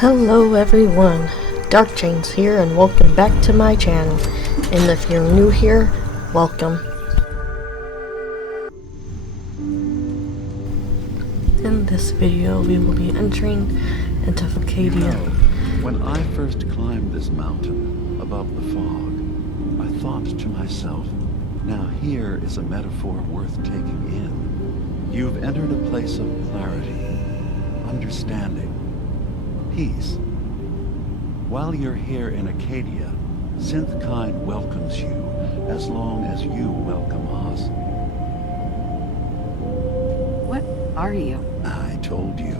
Hello everyone, Dark Chains here and welcome back to my channel, and if you're new here, welcome. In this video we will be entering into Acadia. When I first climbed this mountain above the fog, I thought to myself, now here is a metaphor worth taking in. You've entered a place of clarity, understanding, peace. While you're here in Acadia, Synthkind welcomes you as long as you welcome us. What are you? I told you.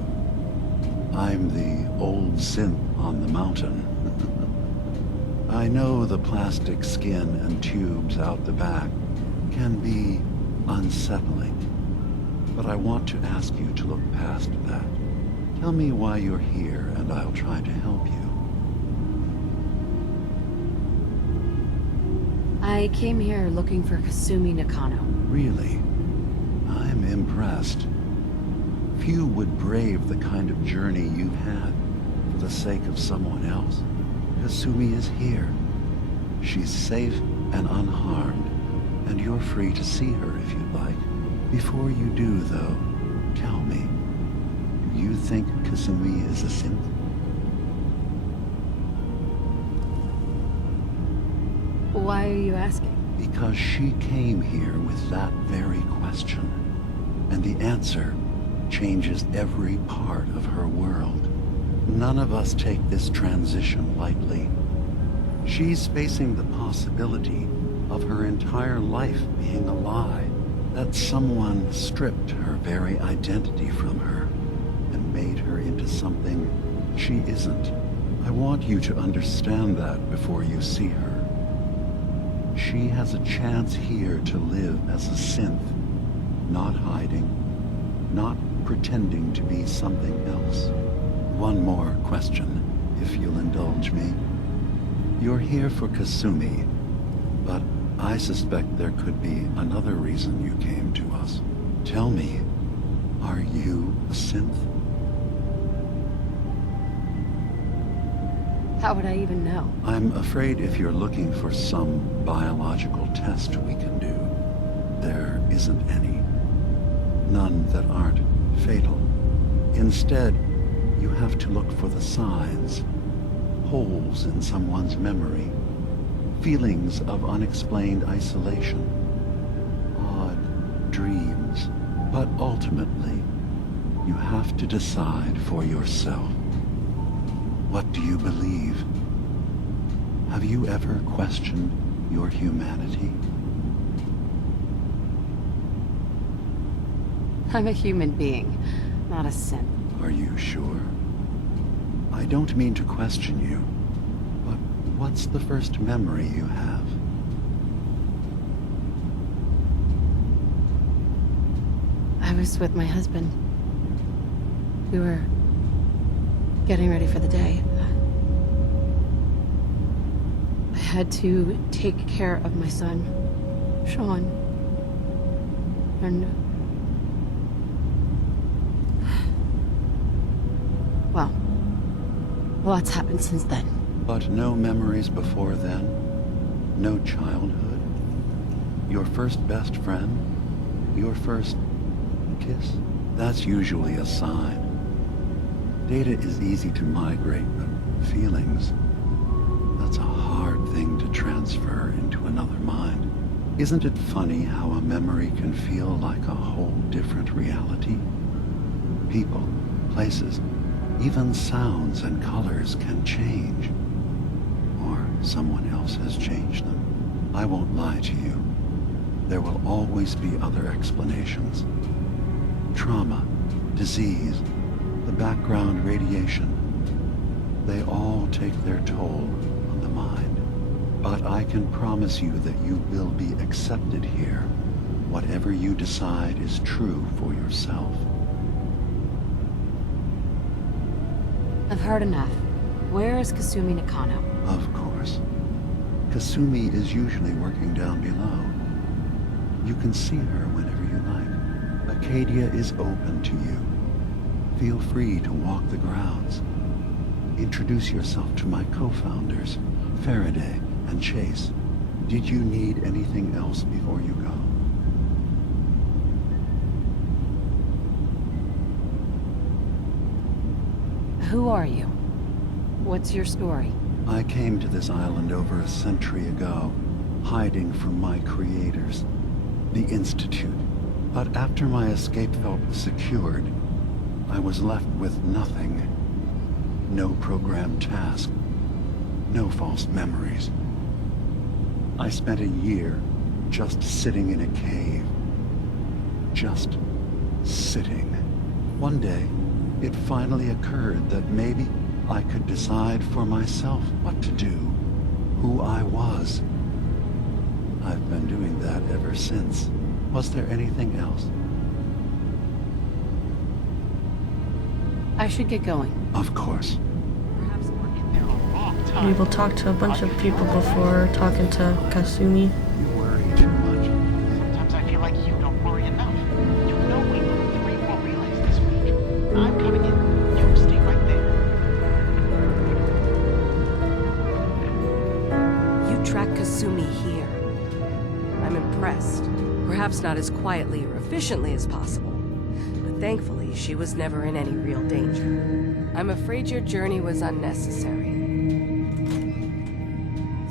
I'm the old synth on the mountain. I know the plastic skin and tubes out the back can be unsettling, but I want to ask you to look past that. Tell me why you're here and I'll try to help you. I came here looking for Kasumi Nakano. Really? I'm impressed. Few would brave the kind of journey you've had for the sake of someone else. Kasumi is here. She's safe and unharmed, and you're free to see her if you'd like. Before you do, though, tell me, do you think Kasumi is a synth? Why are you asking? Because she came here with that very question, and the answer changes every part of her world. None of us take this transition lightly. She's facing the possibility of her entire life being a lie, that someone stripped her very identity from her and made her into something she isn't. I want you to understand that before you see her. She has a chance here to live as a synth, not hiding, not pretending to be something else. One more question, if you'll indulge me. You're here for Kasumi, but I suspect there could be another reason you came to us. Tell me, are you a synth? How would I even know? I'm afraid if you're looking for some biological test we can do, there isn't any. None that aren't fatal. Instead, you have to look for the signs, holes in someone's memory, feelings of unexplained isolation, odd dreams. But ultimately, you have to decide for yourself. What do you believe? Have you ever questioned your humanity? I'm a human being, not a synth. Are you sure? I don't mean to question you, but what's the first memory you have? I was with my husband. We were getting ready for the day. I had to take care of my son, Sean. And well, lots happened since then. But no memories before then? No childhood? Your first best friend? Your first kiss? That's usually a sign. Data is easy to migrate, but feelings, that's a hard thing to transfer into another mind. Isn't it funny how a memory can feel like a whole different reality? People, places, even sounds and colors can change. Or someone else has changed them. I won't lie to you. There will always be other explanations. Trauma, disease, the background radiation, they all take their toll on the mind. But I can promise you that you will be accepted here, whatever you decide is true for yourself. I've heard enough. Where is Kasumi Nakano? Of course. Kasumi is usually working down below. You can see her whenever you like. Acadia is open to you. Feel free to walk the grounds. Introduce yourself to my co-founders, Faraday and Chase. Did you need anything else before you go? Who are you? What's your story? I came to this island over a century ago, hiding from my creators, the Institute. But after my escape felt secured, I was left with nothing. No programmed task. No false memories. I spent a year just sitting in a cave. Just sitting. One day, it finally occurred that maybe I could decide for myself what to do, who I was. I've been doing that ever since. Was there anything else? I should get going. Of course. Perhaps we're in there a long time. We will talk to a bunch of people before talking to Kasumi. You worry too much. Sometimes I feel like you don't worry enough. You know we moved 3 more relays this week. I'm coming in. You stay right there. You track Kasumi here. I'm impressed. Perhaps not as quietly or efficiently as possible, but thankfully she was never in any real danger. I'm afraid your journey was unnecessary.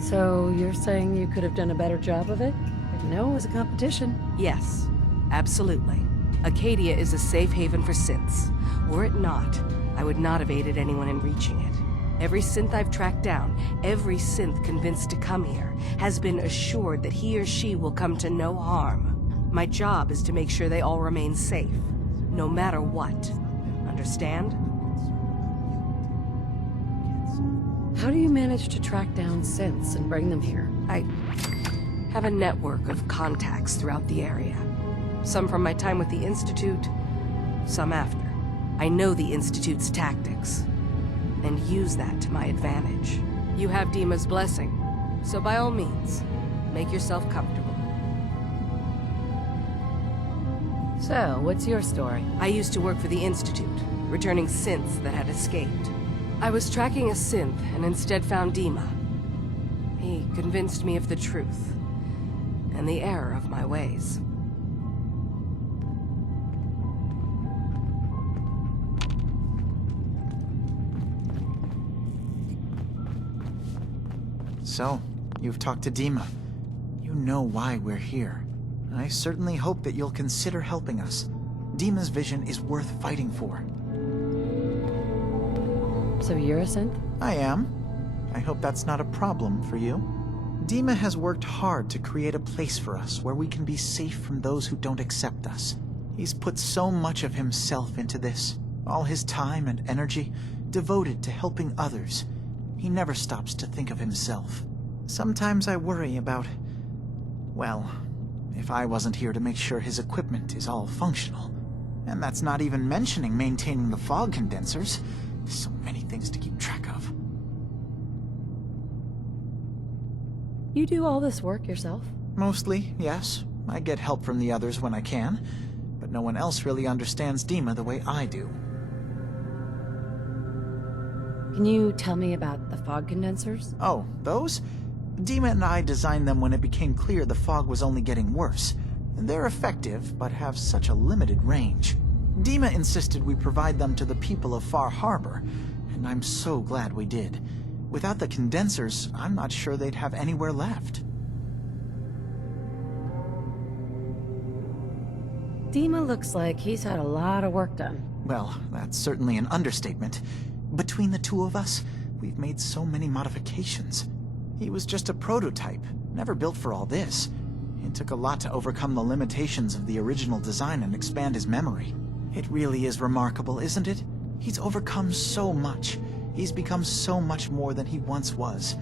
So you're saying you could have done a better job of it? Didn't know it was a competition. Yes, absolutely. Acadia is a safe haven for synths. Were it not, I would not have aided anyone in reaching it. Every synth I've tracked down, every synth convinced to come here, has been assured that he or she will come to no harm. My job is to make sure they all remain safe, no matter what. Understand? How do you manage to track down synths and bring them here? I have a network of contacts throughout the area. Some from my time with the Institute, some after. I know the Institute's tactics, and use that to my advantage. You have Dima's blessing, so by all means, make yourself comfortable. So, what's your story? I used to work for the Institute, returning synths that had escaped. I was tracking a synth and instead found Dima. He convinced me of the truth, and the error of my ways. So, you've talked to Dima. You know why we're here. I certainly hope that you'll consider helping us. Dima's vision is worth fighting for. So you're a synth? I am. I hope that's not a problem for you. Dima has worked hard to create a place for us where we can be safe from those who don't accept us. He's put so much of himself into this, all his time and energy devoted to helping others. He never stops to think of himself. Sometimes I worry about, well, if I wasn't here to make sure his equipment is all functional. And that's not even mentioning maintaining the fog condensers. So many things to keep track of. You do all this work yourself? Mostly, yes. I get help from the others when I can, but no one else really understands Dima the way I do. Can you tell me about the fog condensers? Oh, those? Dima and I designed them when it became clear the fog was only getting worse. They're effective, but have such a limited range. Dima insisted we provide them to the people of Far Harbor, and I'm so glad we did. Without the condensers, I'm not sure they'd have anywhere left. Dima looks like he's had a lot of work done. Well, that's certainly an understatement. Between the two of us, we've made so many modifications. He was just a prototype, never built for all this. It took a lot to overcome the limitations of the original design and expand his memory. It really is remarkable, isn't it? He's overcome so much. He's become so much more than he once was.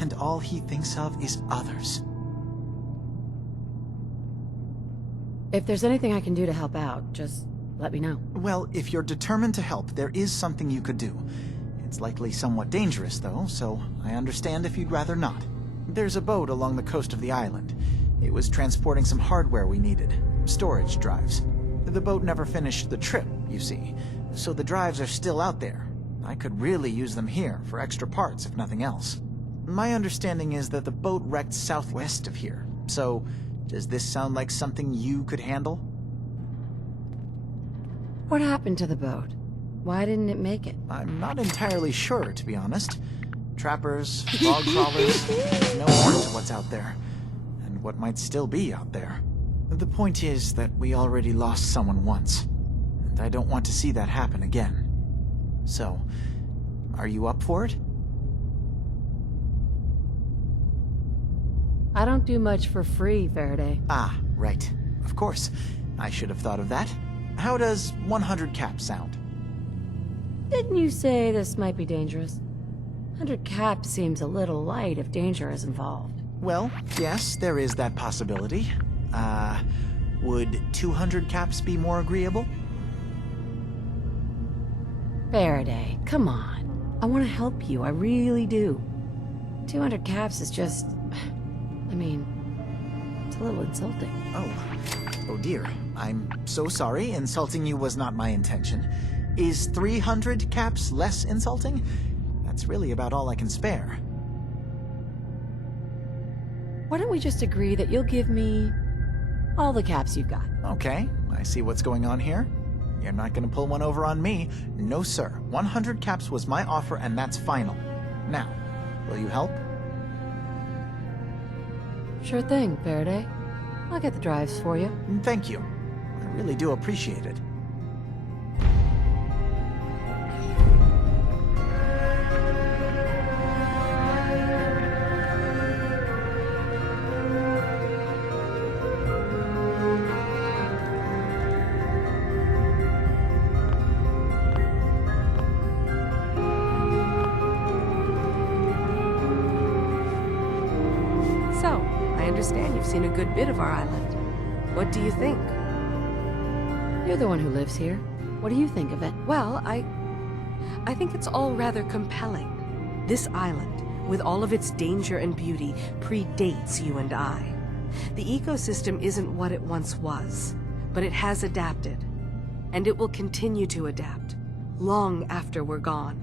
And all he thinks of is others. If there's anything I can do to help out, just let me know. Well, if you're determined to help, there is something you could do. It's likely somewhat dangerous, though, so I understand if you'd rather not. There's a boat along the coast of the island. It was transporting some hardware we needed. Storage drives. The boat never finished the trip, you see, so the drives are still out there. I could really use them here for extra parts, if nothing else. My understanding is that the boat wrecked southwest of here, so does this sound like something you could handle? What happened to the boat? Why didn't it make it? I'm not entirely sure, to be honest. Trappers, log crawlers, there's no end to what's out there, and what might still be out there. The point is that we already lost someone once, and I don't want to see that happen again. So, are you up for it? I don't do much for free, Faraday. Ah, right. Of course. I should have thought of that. How does 100 caps sound? Didn't you say this might be dangerous? 100 caps seems a little light if danger is involved. Well, yes, there is that possibility. Would 200 caps be more agreeable? Faraday, come on. I want to help you, I really do. 200 caps is just... I mean, it's a little insulting. Oh dear. I'm so sorry. Insulting you was not my intention. Is 300 caps less insulting? That's really about all I can spare. Why don't we just agree that you'll give me all the caps you've got? Okay, I see what's going on here. You're not gonna pull one over on me. No, sir. 100 caps was my offer, and that's final. Now, will you help? Sure thing, Faraday. I'll get the drives for you. Thank you. I really do appreciate it. So, I understand you've seen a good bit of our island. What do you think? You're the one who lives here. What do you think of it? Well, I think it's all rather compelling. This island, with all of its danger and beauty, predates you and I. The ecosystem isn't what it once was, but it has adapted. And it will continue to adapt, long after we're gone.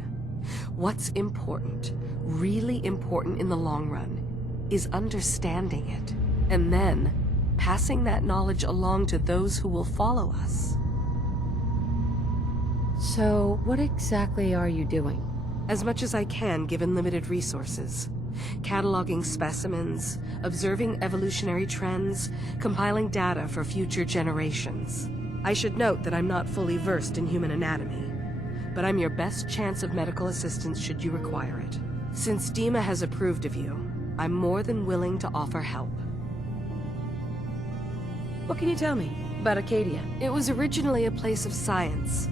What's important, really important in the long run, is understanding it, and then passing that knowledge along to those who will follow us. So, what exactly are you doing? As much as I can, given limited resources. Cataloging specimens, observing evolutionary trends, compiling data for future generations. I should note that I'm not fully versed in human anatomy, but I'm your best chance of medical assistance should you require it. Since Dima has approved of you, I'm more than willing to offer help. What can you tell me about Acadia? It was originally a place of science.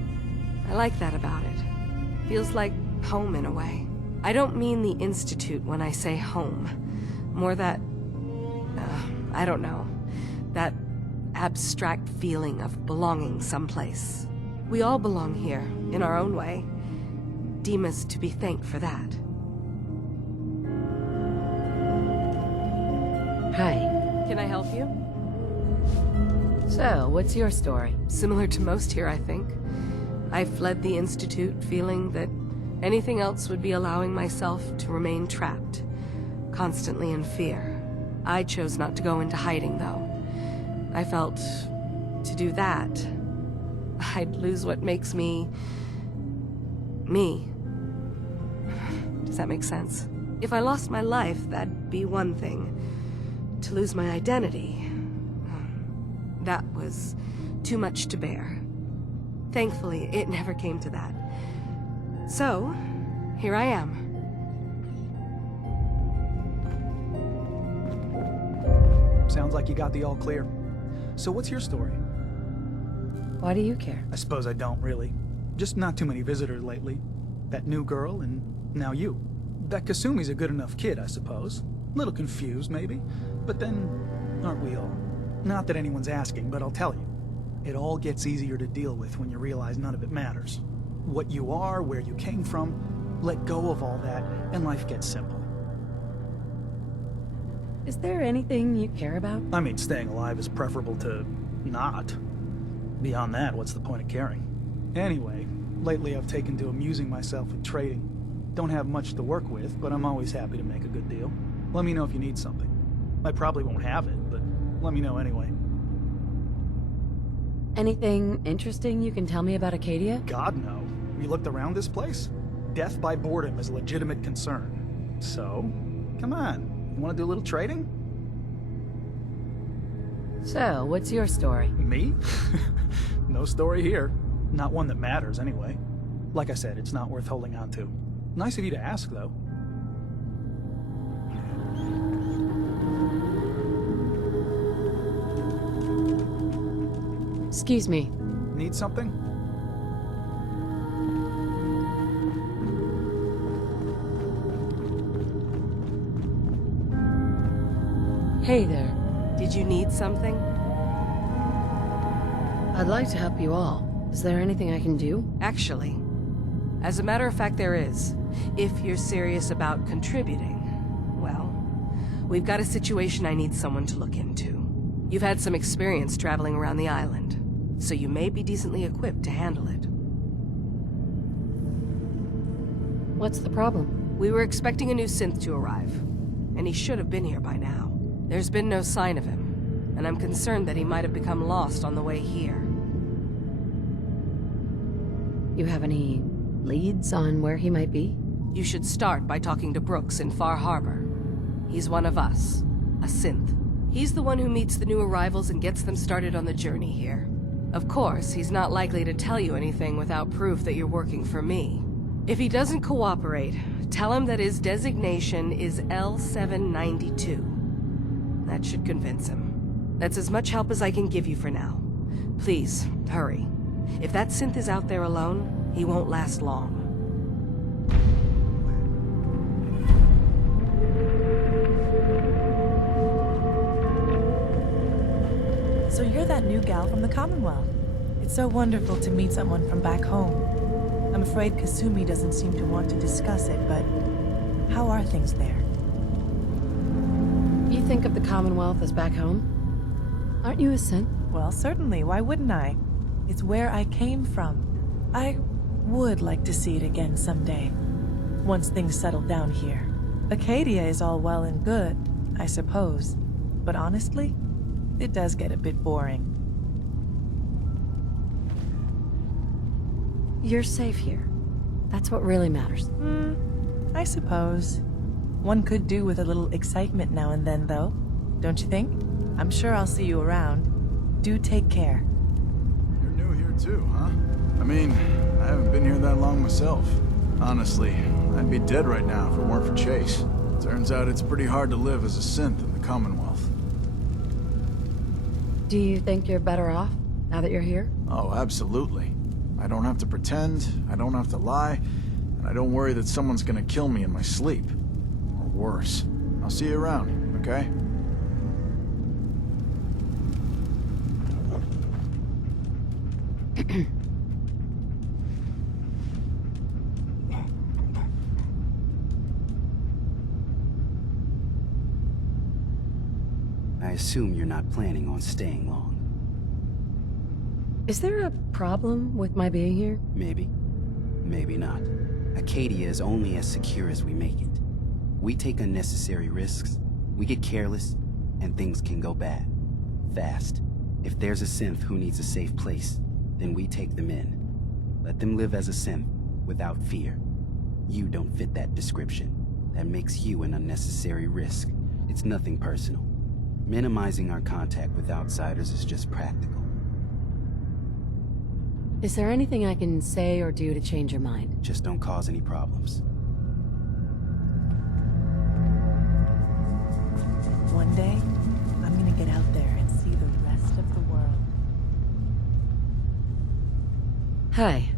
I like that about it. Feels like home in a way. I don't mean the Institute when I say home. More that, I don't know, that abstract feeling of belonging someplace. We all belong here, in our own way. Dima's to be thanked for that. Hi. Can I help you? So, what's your story? Similar to most here, I think. I fled the Institute feeling that anything else would be allowing myself to remain trapped, constantly in fear. I chose not to go into hiding, though. I felt to do that, I'd lose what makes me... me. Does that make sense? If I lost my life, that'd be one thing. To lose my identity, that was too much to bear. Thankfully, it never came to that. So, here I am. Sounds like you got the all clear. So what's your story? Why do you care? I suppose I don't really. Just not too many visitors lately. That new girl, and now you. That Kasumi's a good enough kid, I suppose. Little confused, maybe. But then, aren't we all? Not that anyone's asking, but I'll tell you. It all gets easier to deal with when you realize none of it matters. What you are, where you came from, let go of all that, and life gets simple. Is there anything you care about? I mean, staying alive is preferable to not. Beyond that, what's the point of caring? Anyway, Lately, I've taken to amusing myself with trading. Don't have much to work with, but I'm always happy to make a good deal. Let me know if you need something. I probably won't have it, but let me know anyway. Anything interesting you can tell me about Acadia? God, no. You looked around this place? Death by boredom is a legitimate concern. So, come on. You want to do a little trading? So, what's your story? Me? No story here. Not one that matters, anyway. Like I said, it's not worth holding on to. Nice of you to ask, though. Excuse me. Need something? Hey there. Did you need something? I'd like to help you all. Is there anything I can do? Actually, as a matter of fact, there is. If you're serious about contributing, well, we've got a situation I need someone to look into. You've had some experience traveling around the island, so you may be decently equipped to handle it. What's the problem? We were expecting a new synth to arrive, and he should have been here by now. There's been no sign of him, and I'm concerned that he might have become lost on the way here. You have any leads on where he might be? You should start by talking to Brooks in Far Harbor. He's one of us, a synth. He's the one who meets the new arrivals and gets them started on the journey here. Of course, he's not likely to tell you anything without proof that you're working for me. If he doesn't cooperate, tell him that his designation is L792. That should convince him. That's as much help as I can give you for now. Please, hurry. If that synth is out there alone, he won't last long. So you're that new gal from the Commonwealth. It's so wonderful to meet someone from back home. I'm afraid Kasumi doesn't seem to want to discuss it, but how are things there? You think of the Commonwealth as back home? Aren't you a synth? Well, certainly. Why wouldn't I? It's where I came from. I would like to see it again someday, once things settle down here. Acadia is all well and good, I suppose. But honestly, it does get a bit boring. You're safe here. That's what really matters. I suppose. One could do with a little excitement now and then, though. Don't you think? I'm sure I'll see you around. Do take care. You're new here too, huh? I mean, I haven't been here that long myself. Honestly, I'd be dead right now if it weren't for Chase. Turns out it's pretty hard to live as a synth in the Commonwealth. Do you think you're better off now that you're here? Oh, absolutely. I don't have to pretend, I don't have to lie, and I don't worry that someone's gonna kill me in my sleep. Or worse. I'll see you around, okay? I assume you're not planning on staying long. Is there a problem with my being here? Maybe. Maybe not. Acadia is only as secure as we make it. We take unnecessary risks, we get careless, and things can go bad. Fast. If there's a synth who needs a safe place, then we take them in. Let them live as a synth, without fear. You don't fit that description. That makes you an unnecessary risk. It's nothing personal. Minimizing our contact with outsiders is just practical. Is there anything I can say or do to change your mind? Just don't cause any problems. One day, I'm gonna get out there and see the rest of the world. Hi.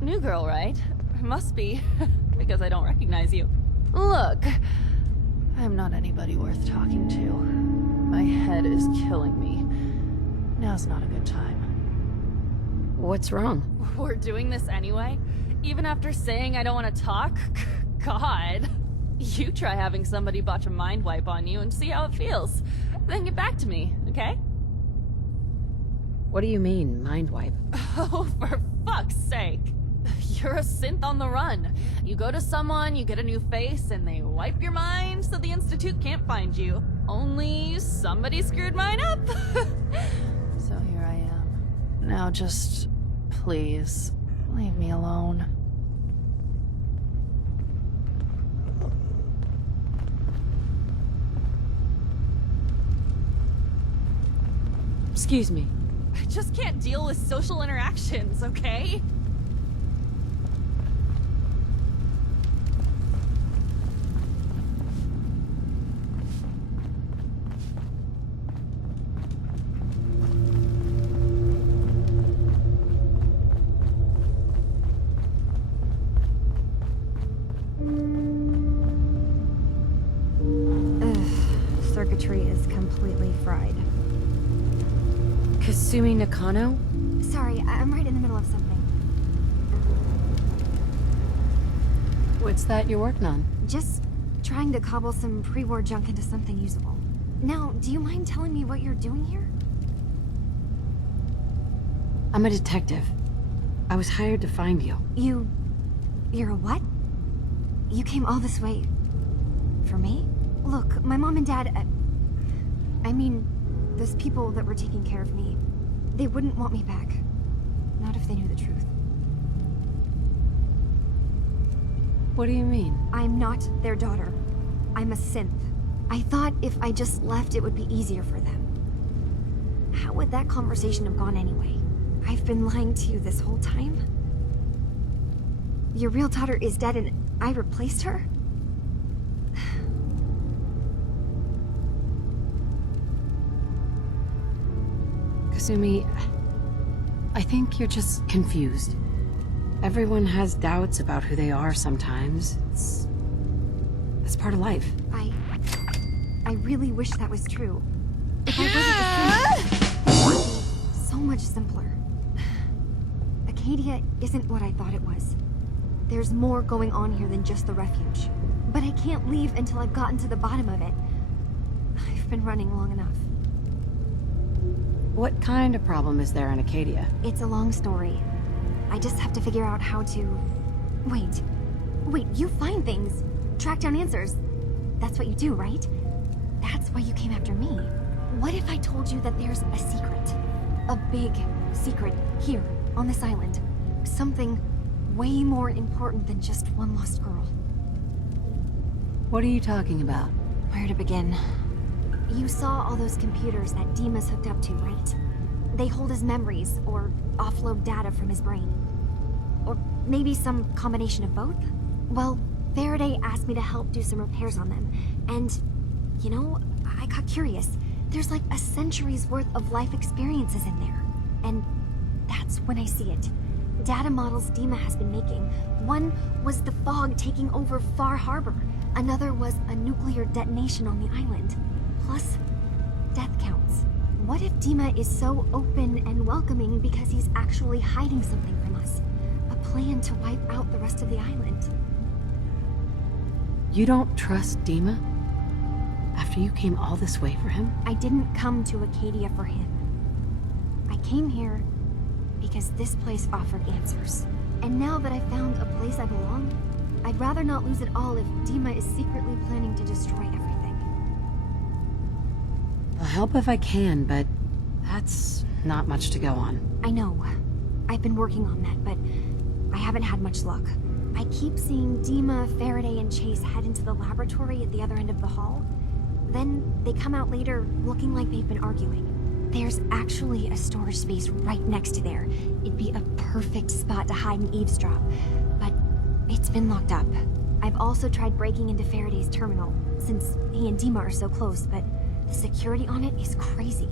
New girl, right? Must be, because I don't recognize you. Look, I'm not anybody worth talking to. My head is killing me. Now's not a good time. What's wrong? We're doing this anyway? Even after saying I don't want to talk? God. You try having somebody botch a mind wipe on you and see how it feels. Then get back to me, okay? What do you mean, mind wipe? Oh, for fuck's sake. You're a synth on the run. You go to someone, you get a new face, and they wipe your mind so the Institute can't find you. Only somebody screwed mine up. So here I am. Now just, please, leave me alone. Excuse me. I just can't deal with social interactions, okay? Circuitry is completely fried. Kasumi Nakano? Sorry, I'm right in the middle of something. What's that you're working on? Just trying to cobble some pre-war junk into something usable. Now, do you mind telling me what you're doing here? I'm a detective. I was hired to find you. You're a what? You came all this way... for me? Look, my mom and dad... I mean, those people that were taking care of me, they wouldn't want me back. Not if they knew the truth. What do you mean? I'm not their daughter. I'm a synth. I thought if I just left, it would be easier for them. How would that conversation have gone anyway? I've been lying to you this whole time? Your real daughter is dead and I replaced her? Kasumi, I think you're just confused. Everyone has doubts about who they are sometimes. It's part of life. I really wish that was true. If I wasn't a synth, so much simpler. Acadia isn't what I thought it was. There's more going on here than just the refuge. But I can't leave until I've gotten to the bottom of it. I've been running long enough. What kind of problem is there in Acadia? It's a long story. I just have to figure out how to... Wait, you find things. Track down answers. That's what you do, right? That's why you came after me. What if I told you that there's a secret? A big secret here, on this island. Something way more important than just one lost girl. What are you talking about? Where to begin? You saw all those computers that Dima's hooked up to, right? They hold his memories, or offload data from his brain. Or maybe some combination of both? Well, Faraday asked me to help do some repairs on them, and, you know, I got curious. There's like a century's worth of life experiences in there. And that's when I see it. Data models Dima has been making. One was the fog taking over Far Harbor. Another was a nuclear detonation on the island. Plus, death counts. What if Dima is so open and welcoming because he's actually hiding something from us? A plan to wipe out the rest of the island. You don't trust Dima? After you came all this way for him? I didn't come to Acadia for him. I came here because this place offered answers. And now that I found a place I belong, I'd rather not lose it all if Dima is secretly planning to destroy everything. I'll help if I can, but that's not much to go on. I know. I've been working on that, but I haven't had much luck. I keep seeing Dima, Faraday, and Chase head into the laboratory at the other end of the hall. Then they come out later looking like they've been arguing. There's actually a storage space right next to there. It'd be a perfect spot to hide and eavesdrop, but it's been locked up. I've also tried breaking into Faraday's terminal, since he and Dima are so close, but the security on it is crazy.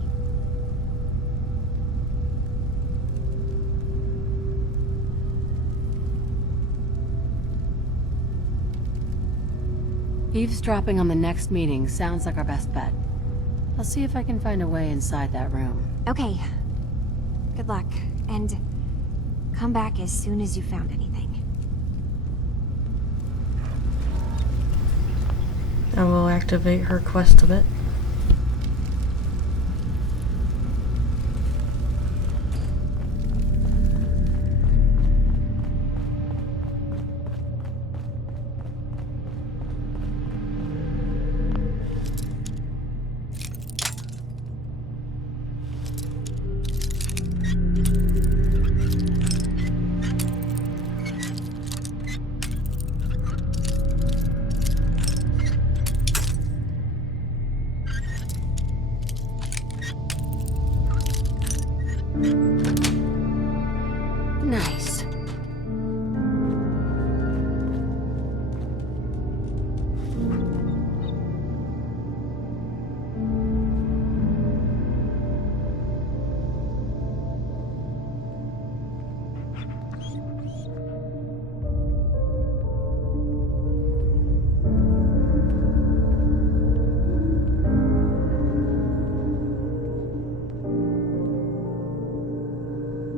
Eavesdropping on the next meeting sounds like our best bet. I'll see if I can find a way inside that room. Okay. Good luck, and come back as soon as you found anything. I will activate her quest a bit. Nice.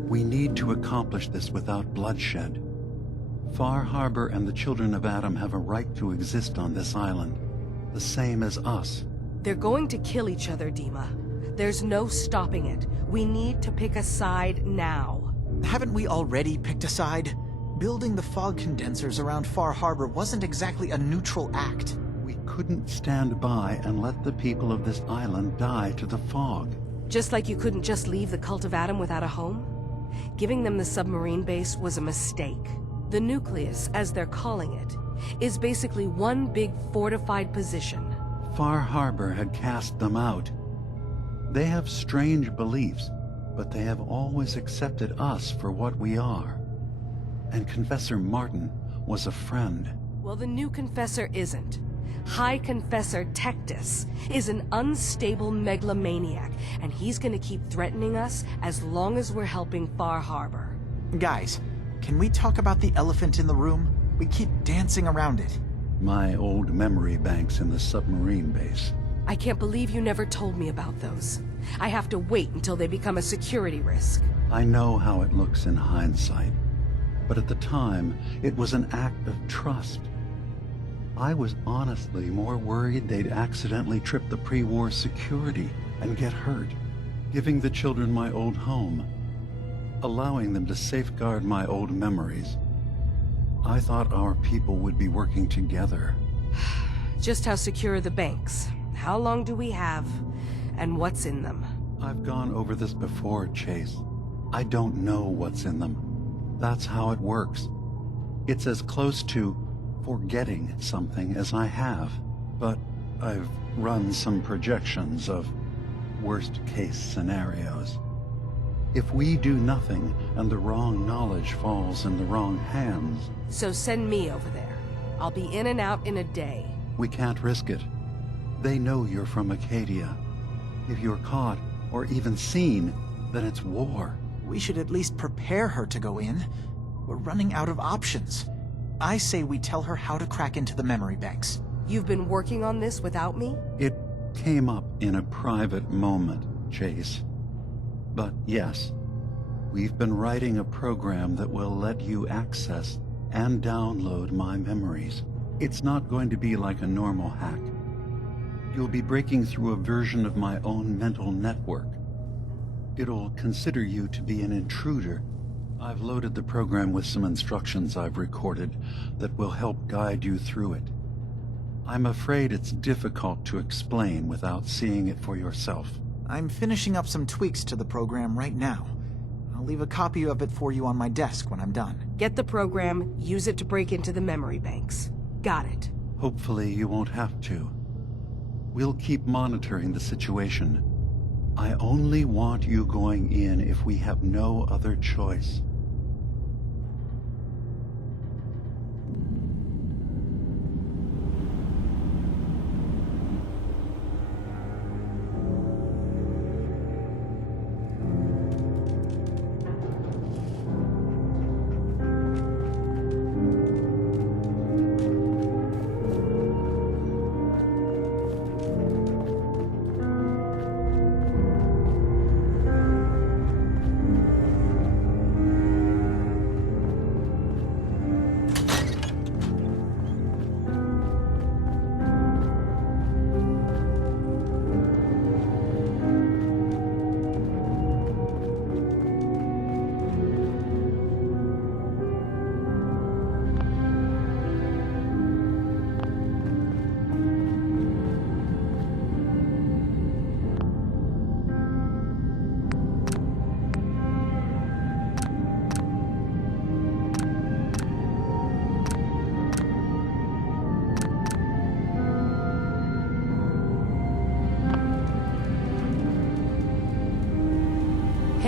We need to accomplish this without bloodshed. Far Harbor and the children of Adam have a right to exist on this island, the same as us. They're going to kill each other, Dima. There's no stopping it. We need to pick a side now. Haven't we already picked a side? Building the fog condensers around Far Harbor wasn't exactly a neutral act. We couldn't stand by and let the people of this island die to the fog. Just like you couldn't just leave the Cult of Adam without a home? Giving them the submarine base was a mistake. The nucleus, as they're calling it, is basically one big fortified position. Far Harbor had cast them out. They have strange beliefs, but they have always accepted us for what we are. And Confessor Martin was a friend. Well, the new Confessor isn't. High Confessor Tectus is an unstable megalomaniac, and he's gonna keep threatening us as long as we're helping Far Harbor. Guys, can we talk about the elephant in the room? We keep dancing around it. My old memory banks in the submarine base. I can't believe you never told me about those. I have to wait until they become a security risk. I know how it looks in hindsight, but at the time, it was an act of trust. I was honestly more worried they'd accidentally trip the pre-war security and get hurt. Giving the children my old home, allowing them to safeguard my old memories. I thought our people would be working together. Just how secure are the banks? How long do we have? And what's in them? I've gone over this before, Chase. I don't know what's in them. That's how it works. It's as close to forgetting something as I have, but I've run some projections of worst-case scenarios. If we do nothing and the wrong knowledge falls in the wrong hands... So send me over there. I'll be in and out in a day. We can't risk it. They know you're from Acadia. If you're caught, or even seen, then it's war. We should at least prepare her to go in. We're running out of options. I say we tell her how to crack into the memory banks. You've been working on this without me? It came up in a private moment, Chase. But yes, we've been writing a program that will let you access and download my memories. It's not going to be like a normal hack. You'll be breaking through a version of my own mental network. It'll consider you to be an intruder. I've loaded the program with some instructions I've recorded that will help guide you through it. I'm afraid it's difficult to explain without seeing it for yourself. I'm finishing up some tweaks to the program right now. I'll leave a copy of it for you on my desk when I'm done. Get the program, use it to break into the memory banks. Got it. Hopefully you won't have to. We'll keep monitoring the situation. I only want you going in if we have no other choice.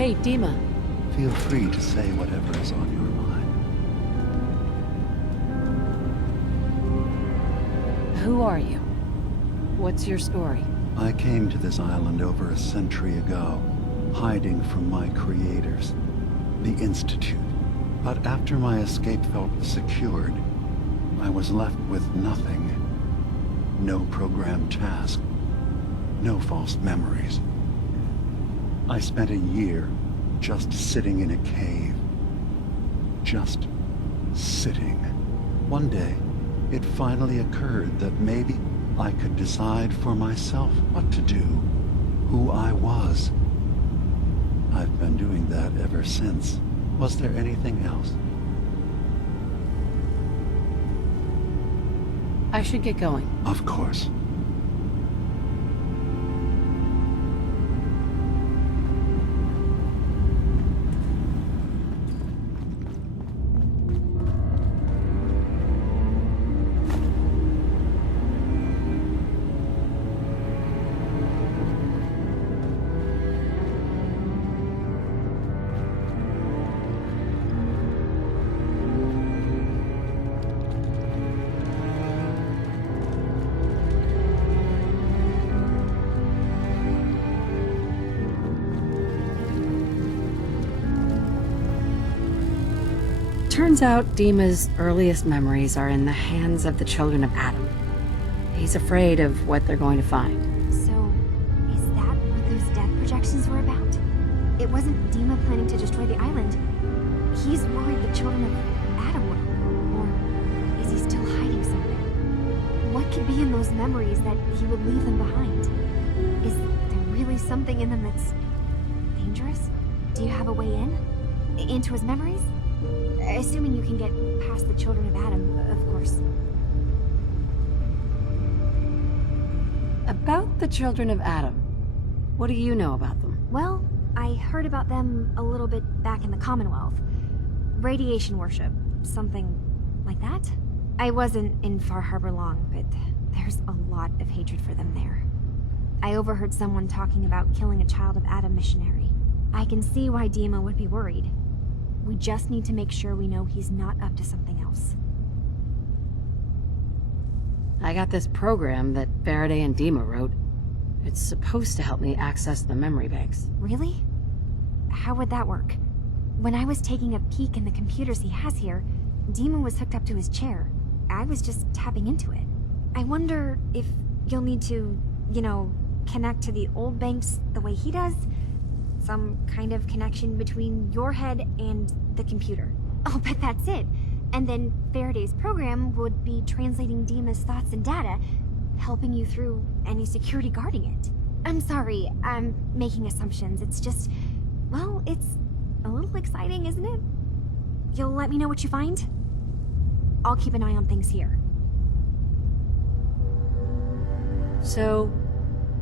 Hey, Dima. Feel free to say whatever is on your mind. Who are you? What's your story? I came to this island over a century ago, hiding from my creators, the Institute. But after my escape felt secured, I was left with nothing. No programmed task, no false memories. I spent a year just sitting in a cave. Just sitting. One day, it finally occurred that maybe I could decide for myself what to do, who I was. I've been doing that ever since. Was there anything else? I should get going. Of course. Turns out Dima's earliest memories are in the hands of the children of Adam. He's afraid of what they're going to find. So, is that what those death projections were about? It wasn't Dima planning to destroy the island. He's worried the children of Adam will. Or is he still hiding something? What could be in those memories that he would leave them behind? Is there really something in them that's dangerous? Do you have a way in? Into his memories? Assuming you can get past the children of Adam, of course. About the children of Adam, what do you know about them? Well, I heard about them a little bit back in the Commonwealth. Radiation worship, something like that. I wasn't in Far Harbor long, but there's a lot of hatred for them there. I overheard someone talking about killing a child of Adam missionary. I can see why Dima would be worried. We just need to make sure we know he's not up to something else. I got this program that Faraday and Dima wrote. It's supposed to help me access the memory banks. Really? How would that work? When I was taking a peek in the computers he has here, Dima was hooked up to his chair. I was just tapping into it. I wonder if you'll need to, connect to the old banks the way he does? Some kind of connection between your head and the computer. I'll bet that's it. And then Faraday's program would be translating Dima's thoughts and data, helping you through any security guarding it. I'm sorry, I'm making assumptions. It's just, well, it's a little exciting, isn't it? You'll let me know what you find? I'll keep an eye on things here. So,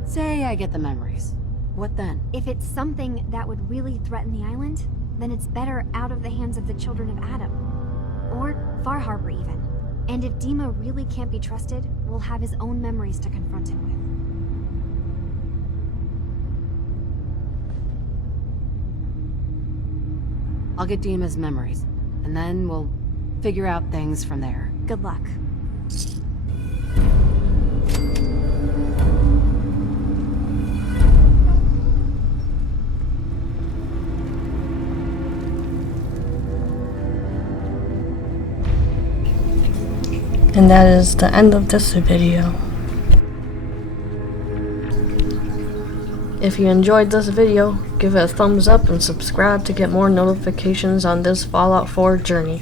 say I get the memories. What then? If it's something that would really threaten the island, then it's better out of the hands of the children of Adam. Or Far Harbor, even. And if Dima really can't be trusted, we'll have his own memories to confront him with. I'll get Dima's memories, and then we'll figure out things from there. Good luck. And that is the end of this video. If you enjoyed this video, give it a thumbs up and subscribe to get more notifications on this Fallout 4 journey.